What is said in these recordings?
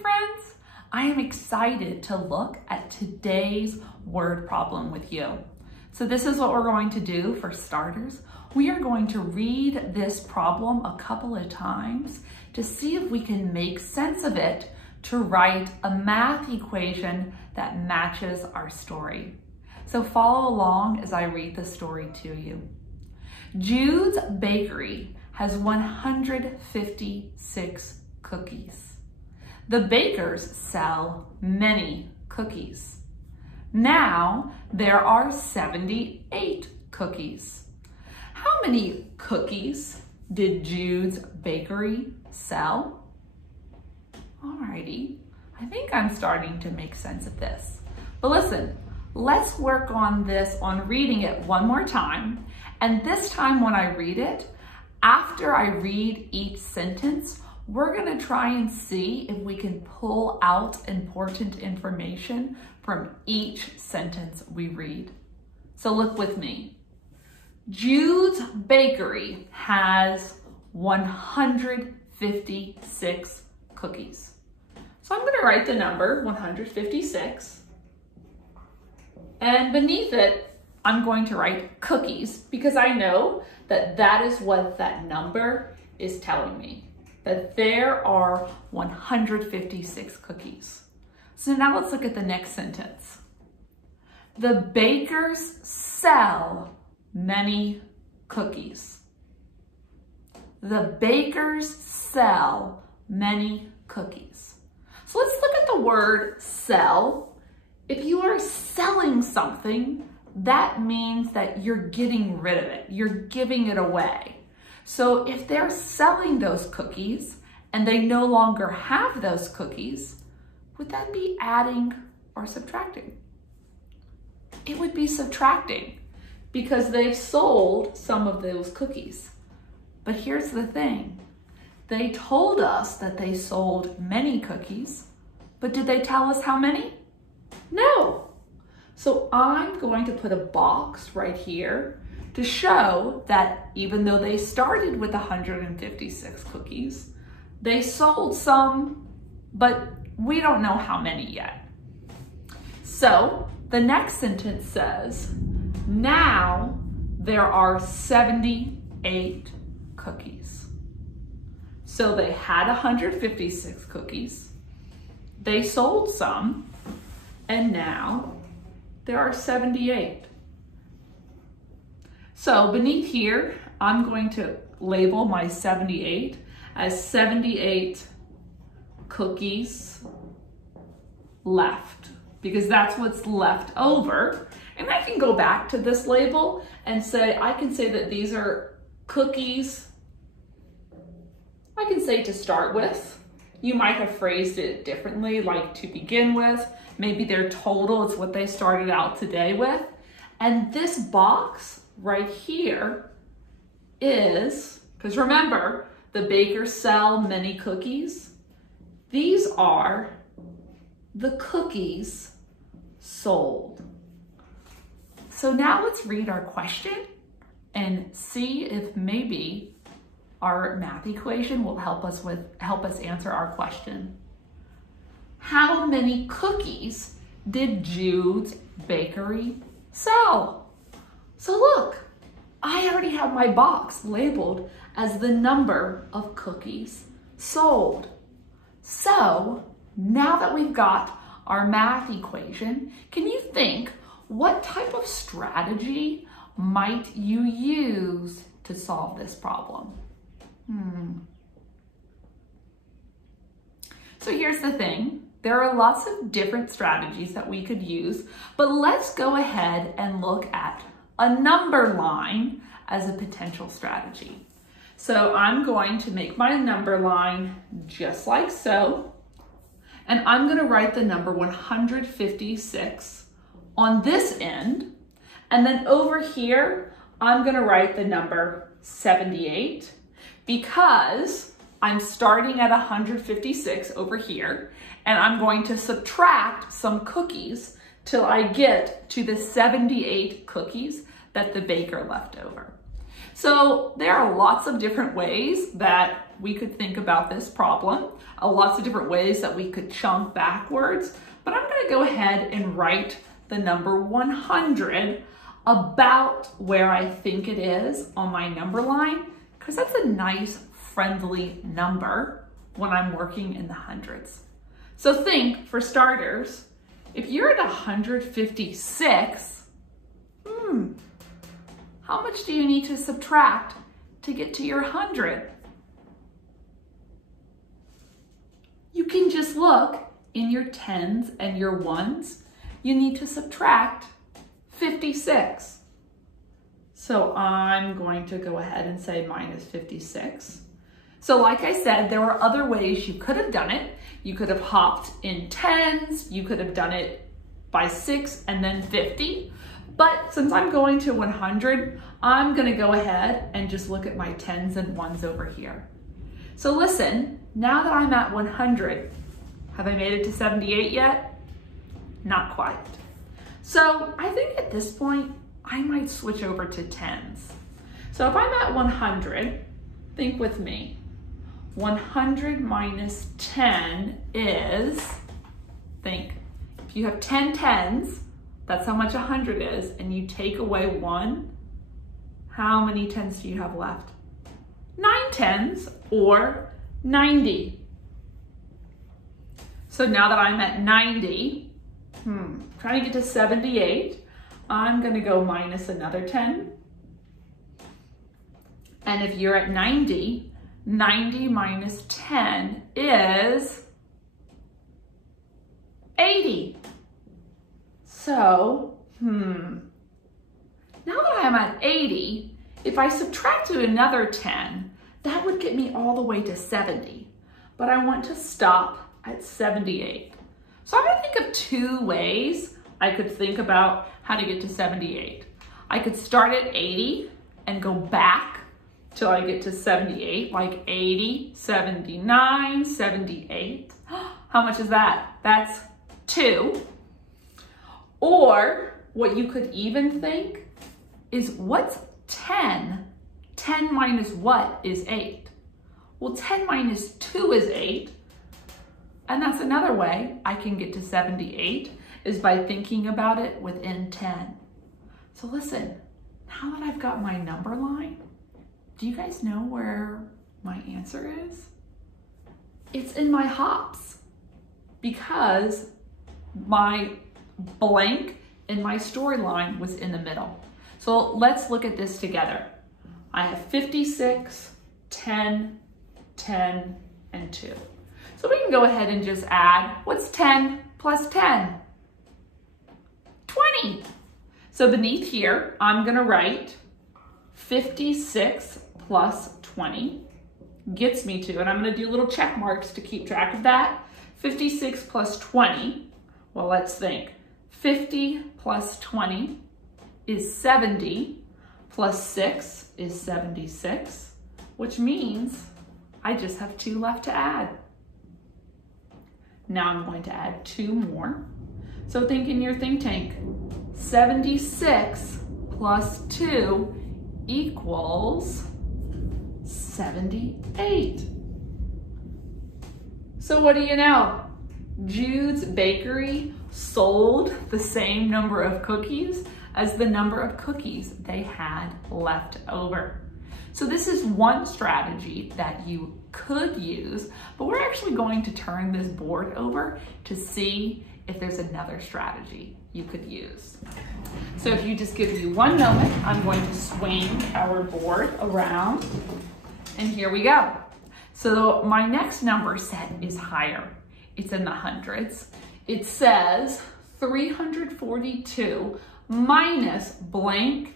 friends. I am excited to look at today's word problem with you. So this is what we're going to do for starters. We are going to read this problem a couple of times to see if we can make sense of it to write a math equation that matches our story. So follow along as I read the story to you. Jude's Bakery has 156 cookies. The bakers sell many cookies. Now there are 78 cookies. How many cookies did Jude's Bakery sell? Alrighty, I think I'm starting to make sense of this. But listen, let's work on this, on reading it one more time. And this time when I read it, after I read each sentence, we're gonna try and see if we can pull out important information from each sentence we read. So look with me. Jude's Bakery has 156 cookies. So I'm gonna write the number 156, and beneath it, I'm going to write cookies because I know that that is what that number is telling me, that there are 156 cookies. So now let's look at the next sentence. The bakers sell many cookies. The bakers sell many cookies. So let's look at the word sell. If you are selling something, that means that you're getting rid of it. You're giving it away. So if they're selling those cookies and they no longer have those cookies, would that be adding or subtracting? It would be subtracting because they've sold some of those cookies. But here's the thing. They told us that they sold many cookies, but did they tell us how many? No. So I'm going to put a box right here to show that even though they started with 156 cookies, they sold some, but we don't know how many yet. So the next sentence says, now there are 78 cookies. So they had 156 cookies, they sold some, and now there are 78. So beneath here, I'm going to label my 78 as 78 cookies left, because that's what's left over. And I can go back to this label and say, I can say that these are cookies, I can say to start with. You might have phrased it differently, like to begin with. Maybe their total is what they started out today with. And this box right here is, because remember, the bakers sell many cookies. These are the cookies sold. So now let's read our question and see if maybe our math equation will help us answer our question. How many cookies did Jude's Bakery sell? So look, I already have my box labeled as the number of cookies sold. So now that we've got our math equation, can you think what type of strategy might you use to solve this problem? So here's the thing. There are lots of different strategies that we could use, but let's go ahead and look at a number line as a potential strategy. So I'm going to make my number line just like so, and I'm going to write the number 156 on this end, and then over here, I'm going to write the number 78 because I'm starting at 156 over here, and I'm going to subtract some cookies till I get to the 78 cookies that the baker left over. So there are lots of different ways that we could think about this problem, lots of different ways that we could chunk backwards, but I'm going to go ahead and write the number 100 about where I think it is on my number line, because that's a nice friendly number when I'm working in the hundreds. So think, for starters, if you're at 156, how much do you need to subtract to get to your 100? You can just look in your tens and your ones. You need to subtract 56. So I'm going to go ahead and say minus 56. So like I said, there were other ways you could have done it. You could have hopped in tens. You could have done it by 6 and then 50. But since I'm going to 100, I'm going to go ahead and just look at my tens and ones over here. So listen, now that I'm at 100, have I made it to 78 yet? Not quite. So I think at this point, I might switch over to tens. So if I'm at 100, think with me. 100 minus 10 is, think, if you have 10 tens, that's how much 100 is, and you take away 1, how many tens do you have left? 9 tens, or 90. So now that I'm at 90, trying to get to 78, I'm gonna go minus another 10. And if you're at 90, 90 minus 10 is 80. So, now that I'm at 80, if I subtract another 10, that would get me all the way to 70. But I want to stop at 78. So I'm gonna think of 2 ways I could think about how to get to 78. I could start at 80 and go back till I get to 78, like 80, 79, 78. How much is that? That's 2. Or what you could even think is, what's 10? 10 minus what is 8? Well, 10 minus 2 is 8. And that's another way I can get to 78, is by thinking about it within 10. So listen, now that I've got my number line, do you guys know where my answer is? It's in my hops, because my blank in my storyline was in the middle. So let's look at this together. I have 56, 10, 10, and 2. So we can go ahead and just add, what's 10 plus 10? 20. So beneath here, I'm gonna write 56 plus 20 gets me to, and I'm gonna do little check marks to keep track of that. 56 plus 20, well, let's think. 50 plus 20 is 70, plus 6 is 76, which means I just have 2 left to add. Now I'm going to add 2 more. So think in your think tank. 76 plus 2 equals 78. So what do you know? Jude's Bakery sold the same number of cookies as the number of cookies they had left over. So this is one strategy that you could use, but we're actually going to turn this board over to see if there's another strategy you could use. So if you just give me one moment, I'm going to swing our board around, and here we go. So my next number set is higher. It's in the hundreds. It says 342 minus blank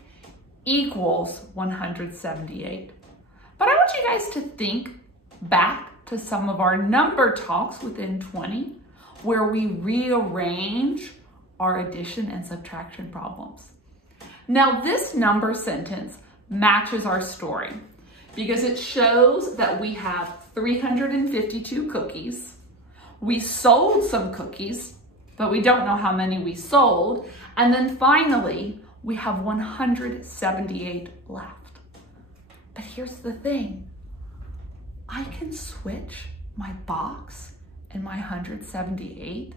equals 178. But I want you guys to think back to some of our number talks within 20, where we rearrange our addition and subtraction problems. Now this number sentence matches our story because it shows that we have 352 cookies. We sold some cookies, but we don't know how many we sold. And then finally, we have 178 left. But here's the thing. I can switch my box and my 178,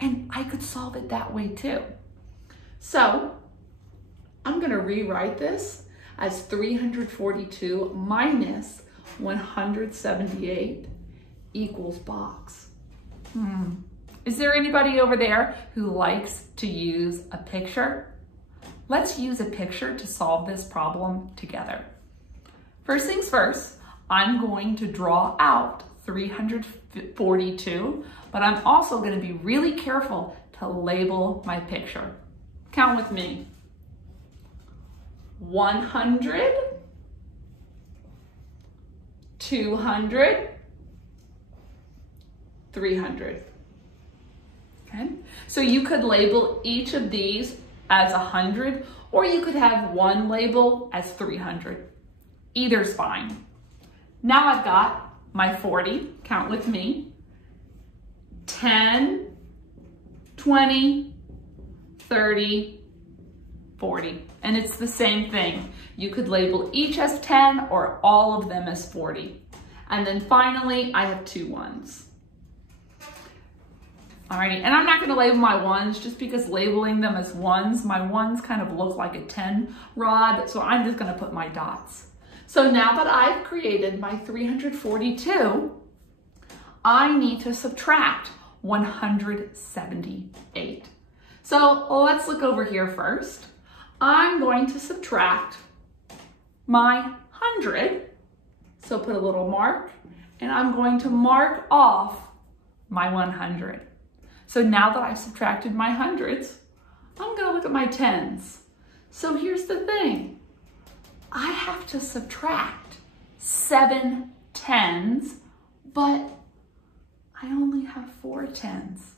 and I could solve it that way too. So I'm gonna rewrite this as 342 minus 178 equals box. Is there anybody over there who likes to use a picture? Let's use a picture to solve this problem together. First things first, I'm going to draw out 342, but I'm also going to be really careful to label my picture. Count with me. 100, 200, 300. Okay, so you could label each of these as 100, or you could have one label as 300. Either's fine. Now I've got my 40, count with me, 10, 20, 30, 40. And it's the same thing. You could label each as 10 or all of them as 40. And then finally, I have 2 ones. Alrighty, and I'm not gonna label my ones just because labeling them as ones, my ones kind of look like a 10 rod, so I'm just gonna put my dots. So now that I've created my 342, I need to subtract 178. So let's look over here first. I'm going to subtract my 100, so put a little mark, and I'm going to mark off my 100. So now that I've subtracted my hundreds, I'm gonna look at my tens. So here's the thing. I have to subtract 7 tens, but I only have 4 tens.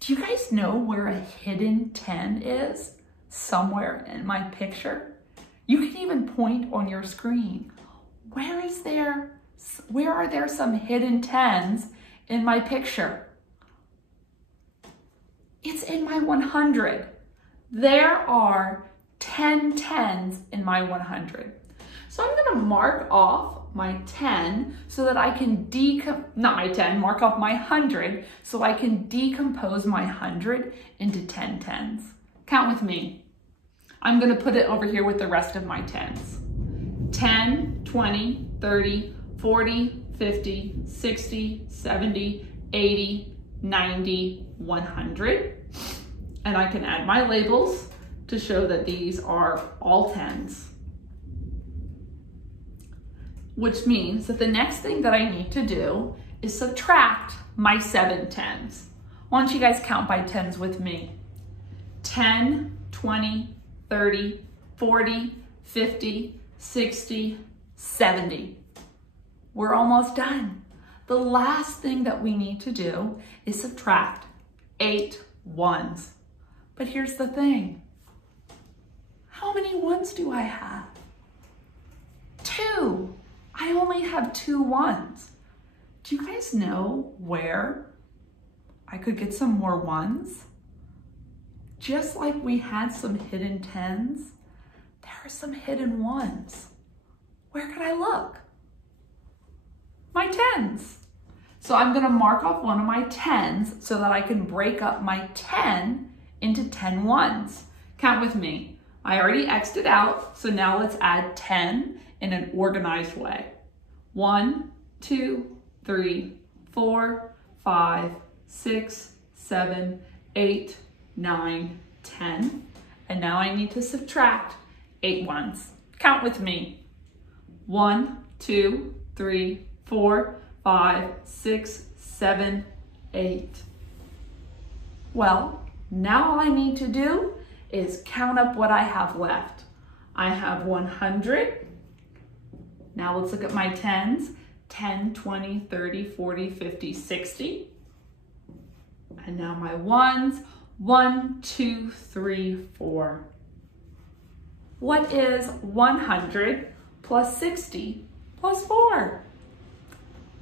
Do you guys know where a hidden 10 is? Somewhere in my picture? You can even point on your screen. Where are there some hidden 10s in my picture? It's in my 100. There are 10 tens in my 100. So I'm gonna mark off my 10 so that I can mark off my 100 so I can decompose my 100 into 10 tens. Count with me. I'm gonna put it over here with the rest of my tens. 10, 20, 30, 40, 50, 60, 70, 80, 90, 100. And I can add my labels to show that these are all tens. Which means that the next thing that I need to do is subtract my 7 tens. Why don't you guys count by tens with me? 10, 20, 30, 40, 50, 60, 70. We're almost done. The last thing that we need to do is subtract 8 ones. But here's the thing. How many ones do I have? 2. I only have 2 ones. Do you guys know where I could get some more ones? Just like we had some hidden tens, there are some hidden ones. Where can I look? My tens. So I'm gonna mark off one of my tens so that I can break up my 10 into 10 ones. Count with me. I already X'd it out, so now let's add 10 in an organized way. 1, 2, 3, 4, 5, 6, 7, 8, 9, 10. And now I need to subtract 8 ones. Count with me. 1, 2, 3, 4, 5, 6, 7, 8. Well, now all I need to do is count up what I have left. I have 100. Now let's look at my tens. 10, 20, 30, 40, 50, 60. And now my ones. 1, 2, 3, 4. What is 100 plus 60 plus 4?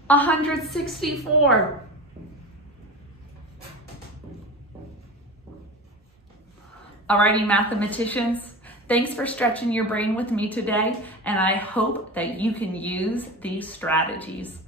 164. Alrighty, mathematicians, Thanks for stretching your brain with me today, and I hope that you can use these strategies.